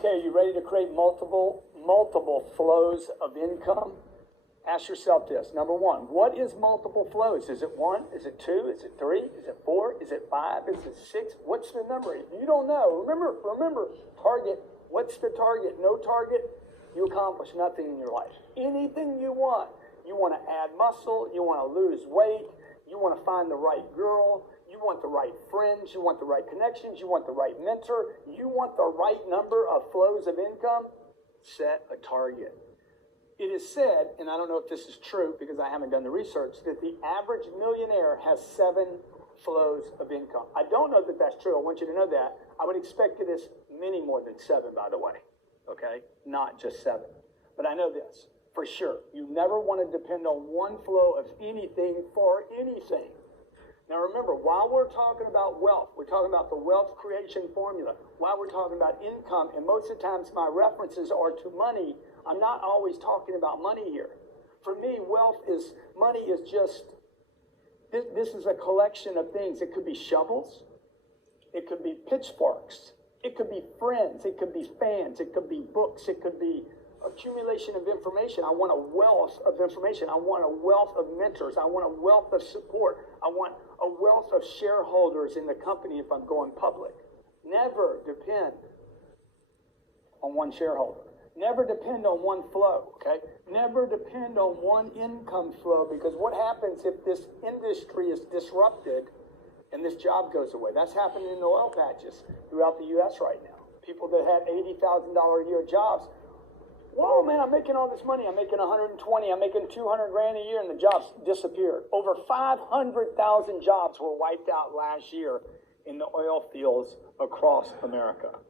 Okay, are you ready to create multiple flows of income? Ask yourself this. Number one, what is multiple flows? Is it 1? Is it 2? Is it 3? Is it 4? Is it 5? Is it 6? What's the number? If you don't know, remember, target. What's the target? No target, you accomplish nothing in your life. Anything you want. You want to add muscle. You want to lose weight. You want to find the right girl. You want the right friends. You want the right connections. You want the right mentor. You want the right number of flows of income. Set a target. It is said, and I don't know if this is true because I haven't done the research, that the average millionaire has 7 flows of income. I don't know that that's true. I want you to know that. I would expect it is many more than 7, by the way. Okay? Not just 7. But I know this for sure. You never want to depend on one flow of anything for anything. Now remember, while we're talking about wealth, we're talking about the wealth creation formula. While we're talking about income, and most of the times my references are to money, I'm not always talking about money here. For me, money is just, this is a collection of things. It could be shovels. It could be pitchforks. It could be friends. It could be fans. It could be books. It could be accumulation of information. I want a wealth of information. I want a wealth of mentors. I want a wealth of support. I want a wealth of shareholders in the company if I'm going public. Never depend on one shareholder. Never depend on one flow, okay? Never depend on one income flow, because what happens if this industry is disrupted and this job goes away? That's happening in the oil patches throughout the U.S. right now. People that had $80,000 a year jobs. Whoa, man, I'm making all this money. I'm making 120. I'm making 200 grand a year, and the jobs disappeared. Over 500,000 jobs were wiped out last year in the oil fields across America.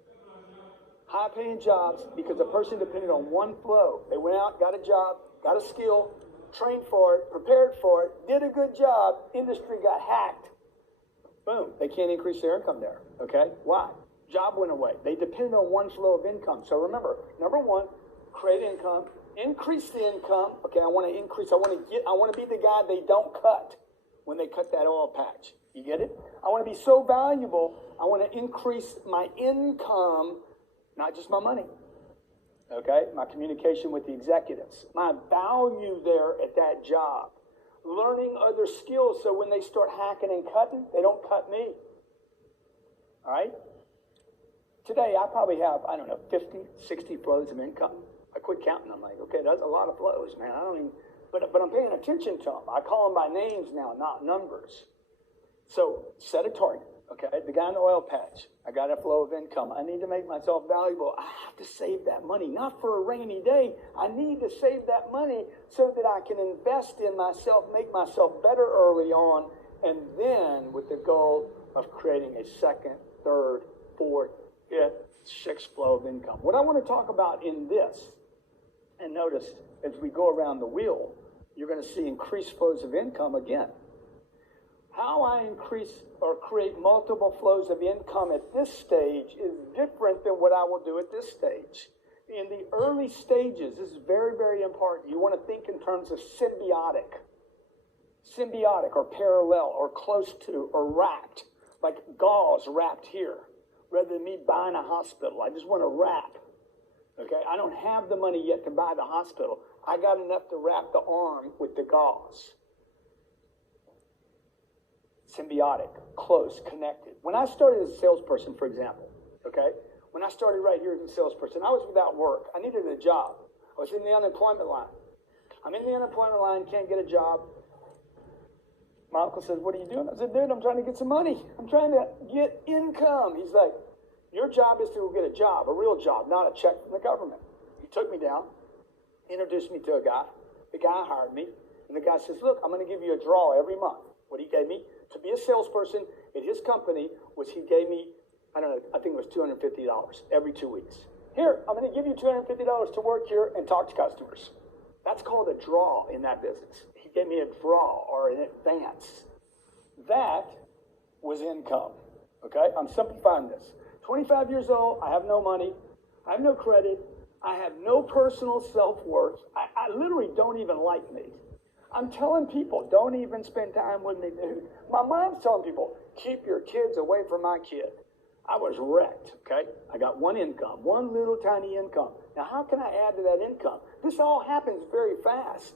High-paying jobs because a person depended on one flow. They went out, got a job, got a skill, trained for it, prepared for it, did a good job, industry got hacked. Boom, they can't increase their income there, okay? Why? Job went away. They depended on one flow of income. So remember, number one, create income, increase the income. Okay, I want to increase, I want to be the guy they don't cut when they cut that oil patch. You get it? I want to be so valuable, I want to increase my income, not just my money. Okay, my communication with the executives, my value there at that job, learning other skills so when they start hacking and cutting, they don't cut me. All right? Today, I probably have, 50, 60 flows of income. I quit counting. I'm like, okay, that's a lot of flows, man. But I'm paying attention to them. I call them by names now, not numbers. So set a target, okay? The guy in the oil patch, I got a flow of income. I need to make myself valuable. I have to save that money, not for a rainy day. I need to save that money so that I can invest in myself, make myself better early on, and then with the goal of creating a second, third, fourth, fifth, sixth flow of income. What I want to talk about in this, and notice as we go around the wheel, you're going to see increased flows of income again. How I increase or create multiple flows of income at this stage is different than what I will do at this stage. In the early stages, this is very, very important. You want to think in terms of symbiotic or parallel or close to or wrapped, like gauze wrapped here, rather than me buying a hospital. I just want to wrap. Okay, I don't have the money yet to buy the hospital. I got enough to wrap the arm with the gauze. Symbiotic, close, connected. When I started as a salesperson, for example, okay, when I started right here as a salesperson, I was without work. I needed a job. I was in the unemployment line. I'm in the unemployment line, can't get a job. My uncle says, what are you doing? I said, dude, I'm trying to get some money. I'm trying to get income. He's like, your job is to get a job, a real job, not a check from the government. He took me down, introduced me to a guy. The guy hired me, and the guy says, look, I'm going to give you a draw every month. What he gave me to be a salesperson at his company was he gave me, I think it was $250 every 2 weeks. Here, I'm going to give you $250 to work here and talk to customers. That's called a draw in that business. He gave me a draw or an advance. That was income, okay? I'm simplifying this. 25 years old, I have no money, I have no credit, I have no personal self-worth. I literally don't even like me. I'm telling people, don't even spend time with me, dude. My mom's telling people, keep your kids away from my kid. I was wrecked, okay? I got one income, one little tiny income. Now, how can I add to that income? This all happens very fast.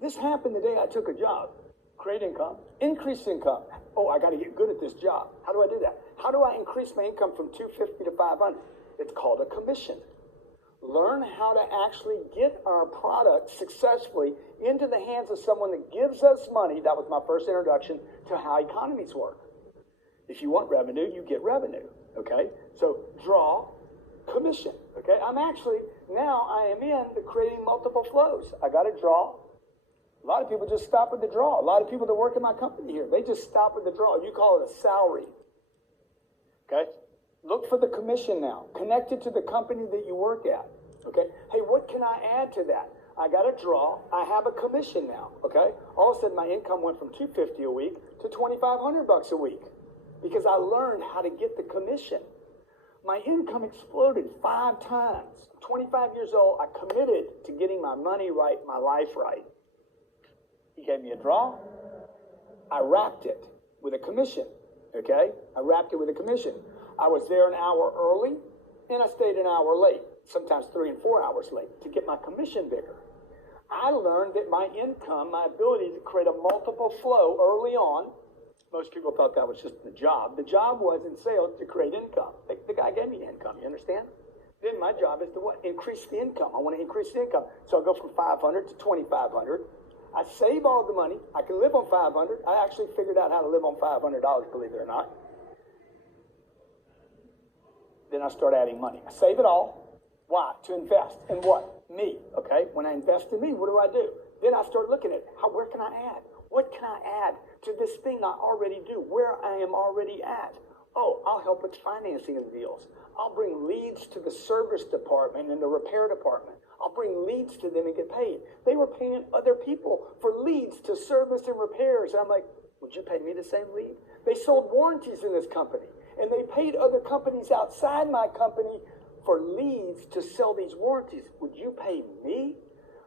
This happened the day I took a job. Create income, increase income. Oh, I got to get good at this job. How do I do that? How do I increase my income from 250 to 500? It's called a commission. Learn how to actually get our product successfully into the hands of someone that gives us money. That was my first introduction to how economies work. If you want revenue, you get revenue, okay? So draw, commission, okay? Now I am in the creating multiple flows. I got to draw. A lot of people just stop with the draw. A lot of people that work in my company here, they just stop with the draw. You call it a salary, okay? Look for the commission now, connected to the company that you work at, okay? Hey, what can I add to that? I got a draw. I have a commission now, okay? All of a sudden, my income went from $250 a week to $2,500 a week because I learned how to get the commission. My income exploded 5 times. 25 years old, I committed to getting my money right, my life right. He gave me a draw. I wrapped it with a commission, okay? I wrapped it with a commission. I was there an hour early, and I stayed an hour late, sometimes 3 and 4 hours late, to get my commission bigger. I learned that my income, my ability to create a multiple flow early on, most people thought that was just the job. The job was in sales to create income. The guy gave me income, you understand? Then my job is to what? Increase the income. I want to increase the income. So I go from 500 to 2,500. I save all the money. I can live on 500. I actually figured out how to live on $500, believe it or not. Then I start adding money. I save it all. Why? To invest in what? Me, okay? When I invest in me, what do? Then I start looking at where can I add? What can I add to this thing I already do, where I am already at? Oh, I'll help with financing of the deals. I'll bring leads to the service department and the repair department. I'll bring leads to them and get paid. They were paying other people for leads to service and repairs. And I'm like, would you pay me the same lead? They sold warranties in this company, and they paid other companies outside my company for leads to sell these warranties. Would you pay me?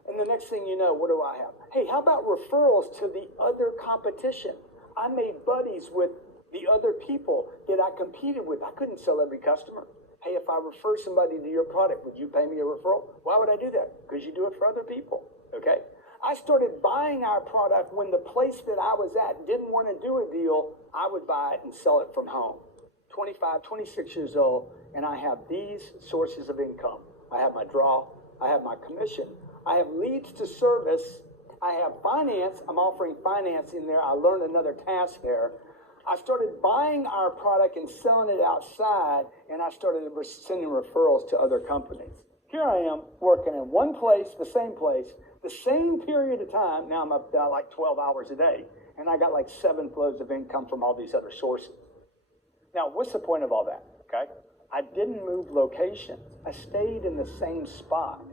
And the next thing you know, what do I have? Hey, how about referrals to the other competition? I made buddies with the other people that I competed with. I couldn't sell every customer. Hey, if I refer somebody to your product, would you pay me a referral? Why would I do that? Because you do it for other people, okay? I started buying our product when the place that I was at didn't want to do a deal. I would buy it and sell it from home. 25, 26 years old, and I have these sources of income. I have my draw. I have my commission. I have leads to service. I have finance. I'm offering finance in there. I learned another task there. I started buying our product and selling it outside, and I started sending referrals to other companies. Here I am working in one place, the same period of time. Now I'm up to like 12 hours a day, and I got like 7 flows of income from all these other sources. Now, what's the point of all that, okay? I didn't move location. I stayed in the same spot.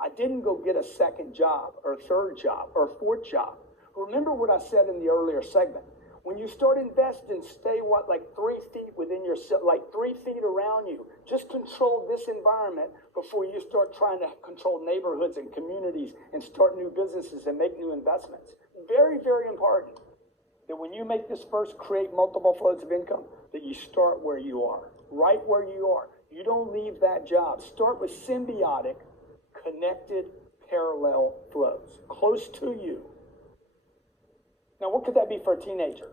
I didn't go get a second job or a third job or a fourth job. Remember what I said in the earlier segment. When you start investing, stay like 3 feet within yourself, like 3 feet around you. Just control this environment before you start trying to control neighborhoods and communities and start new businesses and make new investments. Very, very important that when you make this first create multiple flows of income, that you start where you are, right where you are. You don't leave that job. Start with symbiotic, connected, parallel flows, close to you. Now, what could that be for a teenager?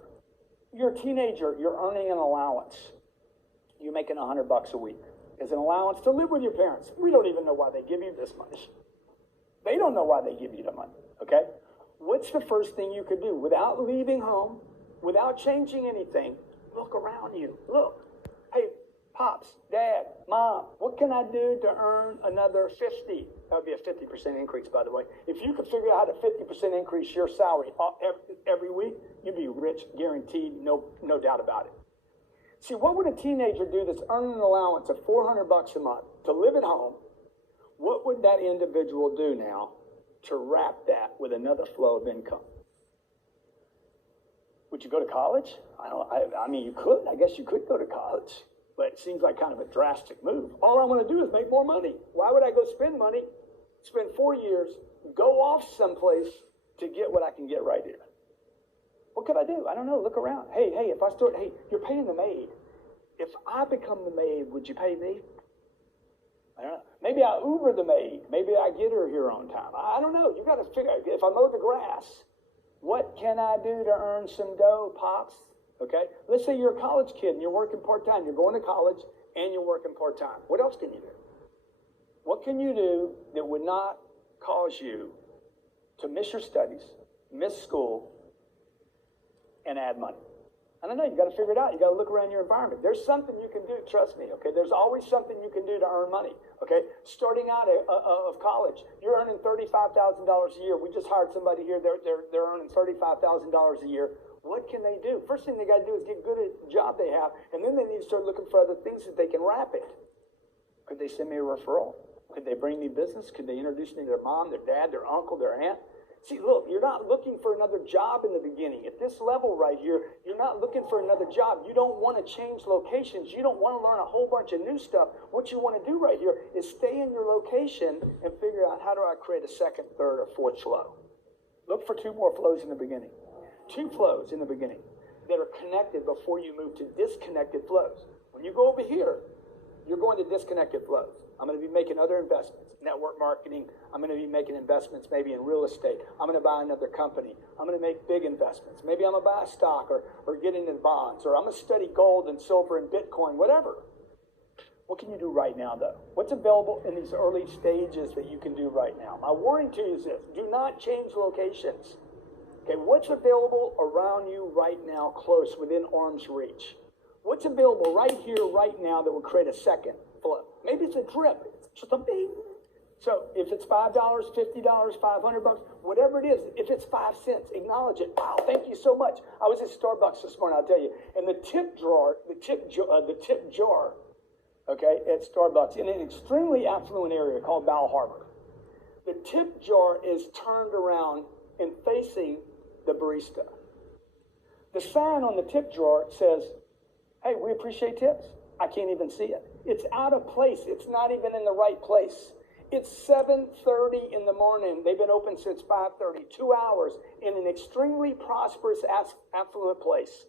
You're a teenager, you're earning an allowance. You're making $100 a week as an allowance to live with your parents. We don't even know why they give you this much. They don't know why they give you the money, okay? What's the first thing you could do without leaving home, without changing anything? Look around you. Look. Hey, Pops, Dad, Mom, what can I do to earn another 50? That would be a 50% increase, by the way. If you could figure out how to 50% increase your salary every week, you'd be rich, guaranteed, no doubt about it. See, what would a teenager do that's earning an allowance of $400 a month to live at home? What would that individual do now to wrap that with another flow of income? Would you go to college? I mean, you could. I guess you could go to college. But it seems like kind of a drastic move. All I want to do is make more money. Why would I go spend money, spend 4 years, go off someplace to get what I can get right here? What could I do? I don't know. Look around. Hey, if I start, you're paying the maid. If I become the maid, would you pay me? I don't know. Maybe I Uber the maid. Maybe I get her here on time. I don't know. You got to figure out. If I mow the grass, what can I do to earn some dough, Pops? Okay? Let's say you're a college kid and you're working part-time. You're going to college and you're working part-time. What else can you do? What can you do that would not cause you to miss your studies, miss school, and add money? I don't know. You got to figure it out. You got to look around your environment. There's something you can do. Trust me. Okay. There's always something you can do to earn money. Okay. Starting out of college, you're earning $35,000 a year. We just hired somebody here. They're earning $35,000 a year. What can they do? First thing they got to do is get good at the job they have, and then they need to start looking for other things that they can wrap it. Could they send me a referral? Could they bring me business? Could they introduce me to their mom, their dad, their uncle, their aunt? See, look, you're not looking for another job in the beginning. At this level right here, you're not looking for another job. You don't want to change locations. You don't want to learn a whole bunch of new stuff. What you want to do right here is stay in your location and figure out, how do I create a second, third, or fourth flow? Look for 2 more flows in the beginning. 2 flows in the beginning that are connected before you move to disconnected flows. When you go over here, you're going to disconnected flows. I'm going to be making other investments, network marketing. I'm going to be making investments maybe in real estate. I'm going to buy another company. I'm going to make big investments. Maybe I'm going to buy a stock or get into bonds, or I'm going to study gold and silver and Bitcoin, whatever. What can you do right now, though? What's available in these early stages that you can do right now? My warning to you is this: do not change locations. Okay, what's available around you right now, close, within arm's reach? What's available right here, right now, that will create a second flow? Maybe it's a drip. It's just a bing. So if it's $5, $50, $500, whatever it is, if it's 5 cents, acknowledge it. Wow, thank you so much. I was at Starbucks this morning, I'll tell you, and the tip jar, okay, at Starbucks in an extremely affluent area called Bal Harbor. The tip jar is turned around and facing the barista. The sign on the tip jar says, "Hey, we appreciate tips." I can't even see it. It's out of place. It's not even in the right place. It's 7:30 in the morning. They've been open since 5:30, 2 hours in an extremely prosperous, affluent place.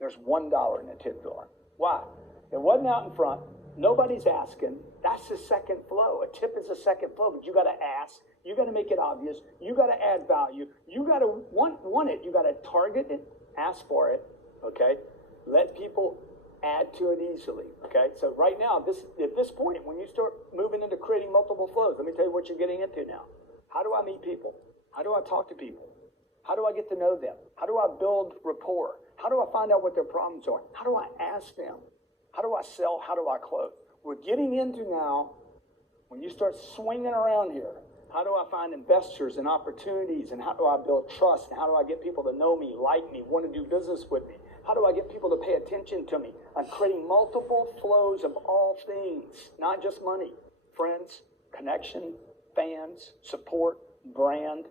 There's $1 in the tip jar. Why? It wasn't out in front. Nobody's asking. That's the second flow. A tip is a second flow, but you got to ask. You got to make it obvious. You got to add value. You got to want it. You got to target it, ask for it, okay? Let people add to it easily, okay? So right now, at this point, when you start moving into creating multiple flows, let me tell you what you're getting into now. How do I meet people? How do I talk to people? How do I get to know them? How do I build rapport? How do I find out what their problems are? How do I ask them? How do I sell? How do I close? We're getting into now, when you start swinging around here, how do I find investors and opportunities, and how do I build trust, and how do I get people to know me, like me, want to do business with me? How do I get people to pay attention to me? I'm creating multiple flows of all things, not just money. Friends, connection, fans, support, brand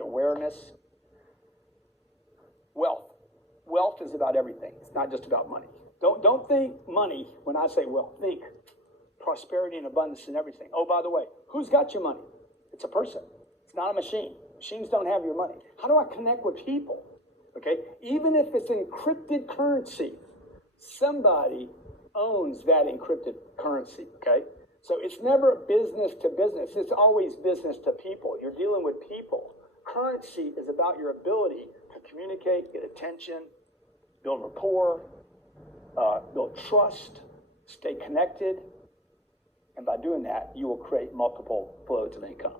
awareness. Wealth. Wealth is about everything. It's not just about money. Don't think money when I say wealth. Think prosperity and abundance and everything. Oh, by the way, who's got your money? It's a person. It's not a machine. Machines don't have your money. How do I connect with people? Okay, even if it's encrypted currency, somebody owns that encrypted currency, okay? So it's never business to business. It's always business to people. You're dealing with people. Currency is about your ability to communicate, get attention, build rapport, build trust, stay connected. And by doing that, you will create multiple flows of income.